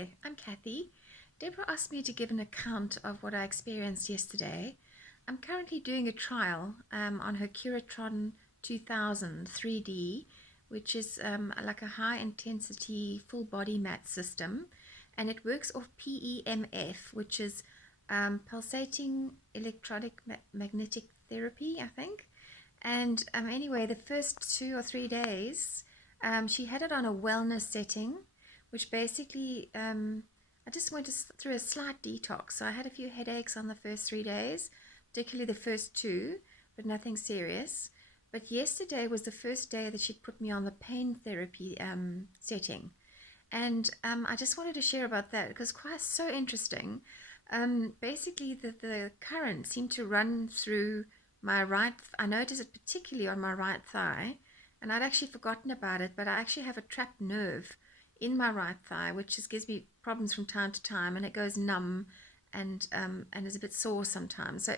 Hi, I'm Cathy. Deborah asked me to give an account of what I experienced yesterday. I'm currently doing a trial on her Curatron 2000 3D, which is like a high intensity full body mat system, and it works off PEMF, which is pulsating electronic magnetic therapy, I think. And anyway, the first 2 or 3 days, she had it on a wellness setting, which basically I just went through a slight detox. So I had a few headaches on the first 3 days, particularly the first two, but nothing serious. But yesterday was the first day that she'd put me on the pain therapy setting. And I just wanted to share about that because quite so interesting. Basically, the current seemed to run through my right. I noticed it particularly on my right thigh, and I'd actually forgotten about it. But I actually have a trapped nerve in my right thigh, which just gives me problems from time to time, and it goes numb and is a bit sore sometimes. So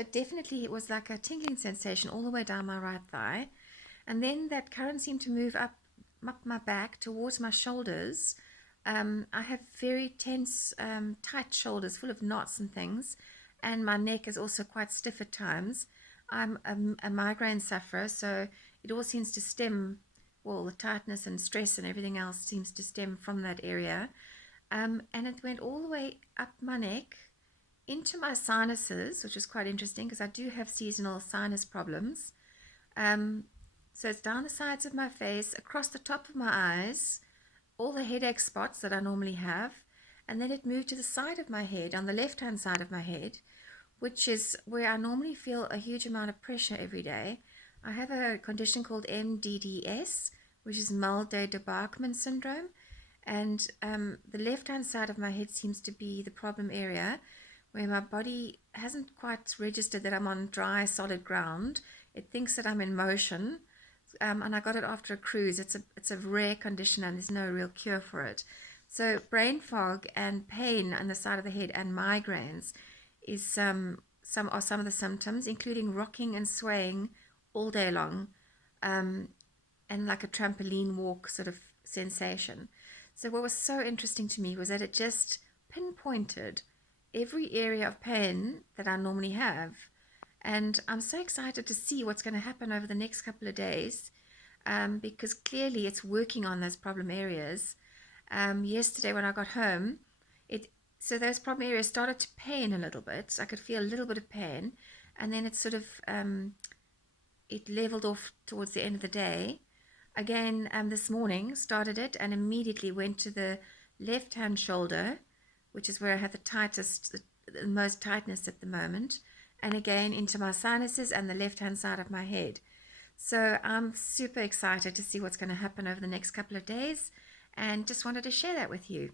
it definitely it was like a tingling sensation all the way down my right thigh, and then that current seemed to move up my back towards my shoulders. I have very tense, tight shoulders full of knots and things, and my neck is also quite stiff at times. I'm a migraine sufferer, so it all seems to stem, well, the tightness and stress and everything else seems to stem from that area. And it went all the way up my neck into my sinuses, which is quite interesting because I do have seasonal sinus problems. Um, so it's down the sides of my face, across the top of my eyes, all the headache spots that I normally have, and then it moved to the side of my head, on the left-hand side of my head, which is where I normally feel a huge amount of pressure every day. I have a condition called MDDS, which is Mulday-de syndrome, and the left-hand side of my head seems to be the problem area, where my body hasn't quite registered that I'm on dry, solid ground. It thinks that I'm in motion, and I got it after a cruise. It's a rare condition, and there's no real cure for it. So brain fog and pain on the side of the head and migraines is some of the symptoms, including rocking and swaying all day long, and like a trampoline walk sort of sensation. So what was so interesting to me was that it just pinpointed every area of pain that I normally have. And I'm so excited to see what's going to happen over the next couple of days, because clearly it's working on those problem areas. Yesterday when I got home, so those problem areas started to pain a little bit. I could feel a little bit of pain, and then it sort of it leveled off towards the end of the day. Again, this morning started it and immediately went to the left-hand shoulder, which is where I have the most tightness at the moment, and again into my sinuses and the left-hand side of my head. So I'm super excited to see what's going to happen over the next couple of days, and just wanted to share that with you.